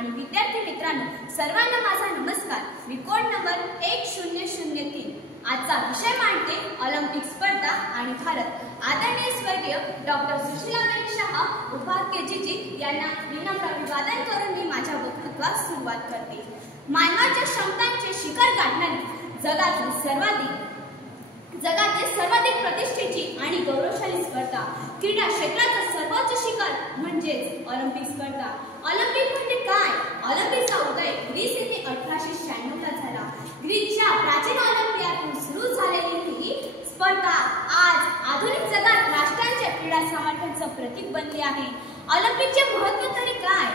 आणि विद्यार्थी मित्रांनो, सर्वांना माझा नमस्कार। मी कोड नंबर 1003 आजचा विषय मांडते ऑलिम्पिक स्पर्धा आणि भारत। आदरणीय स्वर्गीय डॉक्टर सुशीलाबाई शाह उपाध्यक्षजी यांना विनम्र अभिवादन करून मी माझ्या वक्तव्यास सुरुवात करते। मानवाच्या क्षमतांचे शिखर गाठणारी जगातील सर्वाधिक प्रतिष्ठेची आणि गौरवशाली स्पर्धा, क्रीडा क्षेत्राचं सर्वोच्च शिखर म्हणजेच ऑलिम्पिक स्पर्धा। ऑलिम्पिक म्हणजे काय? ऑलिम्पिकचा उदय ग्रीस येथे 1896 ला झाला। ग्रीसच्या प्राचीन ऑलिम्पियातून सुरू झालेली ही स्पर्धा आज आधुनिक जगात राष्ट्रांच्या क्रीडा सामर्थ्याचं प्रतीक बनली आहे। ऑलिम्पिकचे महत्त्व तरी काय?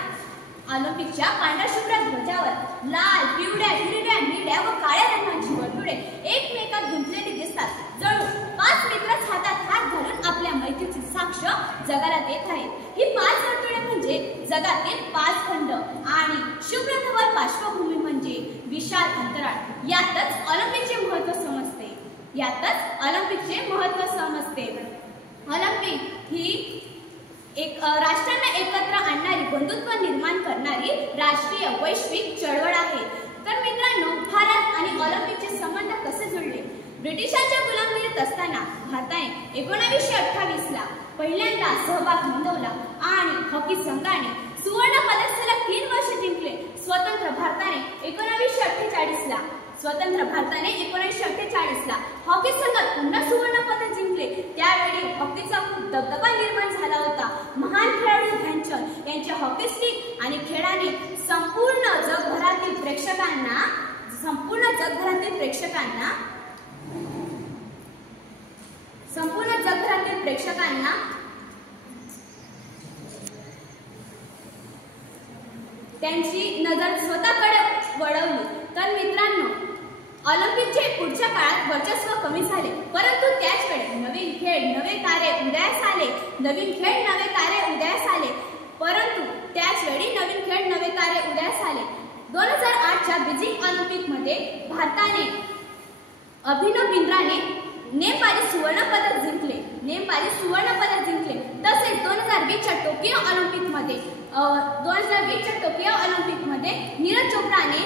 ऑलिम्पिकच्या पांढऱ्या शुभ्र ध्वजावर लाल, पिवळ्या, हिरव्या, निळ्या व काळ्या रंगाची वर्तुळे एकमेकात गुंतलेली दिसतात। जणू 5 मित्रच हातात हात घालून आपल्या मैत्रीची साक्ष जगाला देत आहेत। ही 5 वर्तुळे म्हणजे जगातील 5 खंड आणि शुभ्र धवल पार्श्वभूमी म्हणजे विशाल अंतराळ। यातच ऑलिम्पिकचे महत्त्व समजते। ऑलिम्पिक ही एक राष्ट्रांना एकत्र आणणारी, बंधुत्व निर्माण करणारी राष्ट्रीय वैश्विक चळवळ आहे। तर मित्रांनो, भारत आणि ऑलिम्पिकचे संबंध कसे जुळले? ब्रिटिशांच्या गुलामगिरीत असताना भारताने 1928 ला पहिल्यांदा सहभाग नोंदवला आणि हॉकी संघाने सुवर्ण पदक सलग 3 वर्ष जिंकले। स्वतंत्र भारताने 1948 ला हॉकी संघात पुन्हा सुवर्ण पदक जिंकले। त्यावेळी हॉकीचा खूप दबदबा निर्माण झाला होता। महान खेळाडू ध्यानचंद यांच्या हॉकी स्टिक आणि खेळाने संपूर्ण जगभरातील प्रेक्षकांना त्यांची नजर स्वतःकडे वळवली। तर मित्रांनो, ऑलिम्पिकचे पुढच्या काळात वर्चस्व कमी झाले, परंतु त्याच वेळी नवीन खेळ नवे तारे उदयास आले। 2008 च्या बीजिंग ऑलिम्पिक मध्ये भारताने अभिनव बिंद्राने नेमबाजी सुवर्ण पदक जिंकले। तसेच 2020 च्या टोकियो ऑलिम्पिक मध्ये नीरज चोप्राने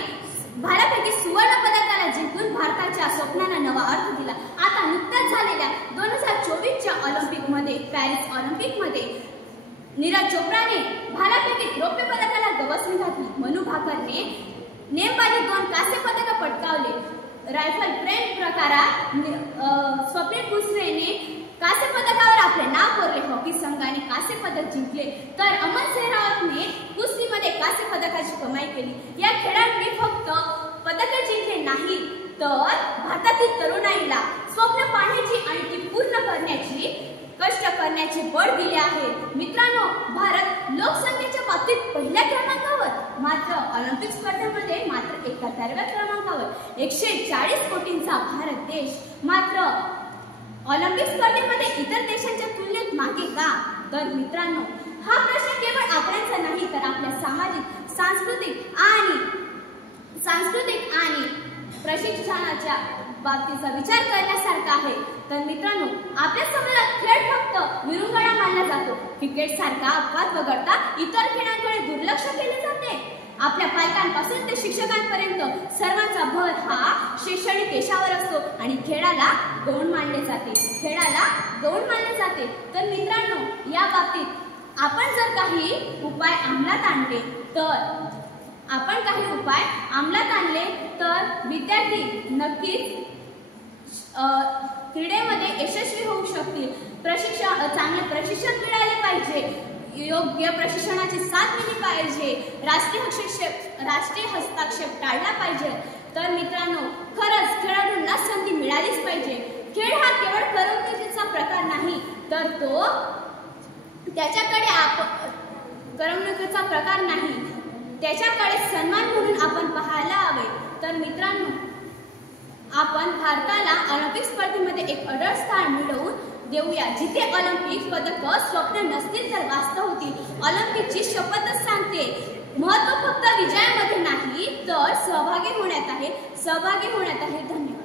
भालाफेकीत सुवर्ण पदकाला जिंकून भारताच्या स्वप्नांना नवा अर्थ दिला। आता नुकत्याच झालेल्या 2024 च्या पॅरिस ऑलिम्पिक मध्ये नीरज चोप्राने भालाफेकीत रौप्य पदकाला गवसणी घातली। मनू भाकरने नेमबाजीत 2 कांस्य पदक पटकावले। रायफल फ्रेम प्रकारात स्वप्नील कुसरेने कांस्य पदकावर आपले नाव कोरले। हॉकी संघाने कांस्य पदक जिंकले, तर अमन सेहरावतने कुस्तीमध्ये कांस्य पदकाची कमाई केली। या खेळाडूंनी फक्त पदके जिंकले नाही, तर भारतातील तरुणाईला स्वप्न पाहण्याची आणि ती पूर्ण करण्याची कष्ट करण्याचे बळ दिले आहे। मित्रांनो, भारत लोकसंख्येच्या बाबतीत पहिल्या क्रमांकावर, मात्र ऑलिम्पिक स्पर्धेमध्ये मात्र 71व्या क्रमांकावर। 140 कोटींचा भारत देश मात्र ऑलिम्पिक स्पर्धेमध्ये इतर देशांच्या तुलनेत मागे का? तर मित्रांनो, हा प्रश्न केवळ आकड्यांचा नाही, तर आपल्या सामाजिक, सांस्कृतिक आणि प्रशिक्षणाच्या बाबतीचा विचार करण्यासारखा आहे। तर मित्रांनो, आपल्या समाजात खेळ फक्त विरंगुळा मानला जातो। क्रिकेट सारखा अपवाद वगळता इतर खेळांकडे दुर्लक्ष केले जाते। आपल्या पालकांपासून ते शिक्षकांपर्यंत सर्वांचा भर हा शैक्षणिक यशावर असतो आणि खेळाला गौण मानले जाते। तर मित्रांनो, या बाबतीत आपण जर काही उपाय अंमलात आणले तर विद्यार्थी नक्कीच क्रीडेमध्ये यशस्वी होऊ शकतील। चांगले प्रशिक्षण मिळाले पाहिजे, योग्य प्रशिक्षणाची साथ दिली पाहिजे, राष्ट्रीय हस्तक्षेप टाळला पाहिजे। तर मित्रांनो, खरंच खेळाडूंना संधी मिळालीच पाहिजे। खेळ हा केवळ करमणुकीचा प्रकार नाही, तर तो त्याच्याकडे सन्मान म्हणून आपण पाहायला हवे। तर मित्रांनो, आपण भारताला ऑलिम्पिक स्पर्धेमध्ये एक अढळ स्थान मिळवून देऊया, जिथे ऑलिम्पिक पदक स्वप्न नसतील तर वास्तव होतील। ऑलिम्पिकची शपथच सांगते, महत्त्व फक्त विजयामध्ये नाही, तर सहभागी होण्यात आहे। धन्यवाद।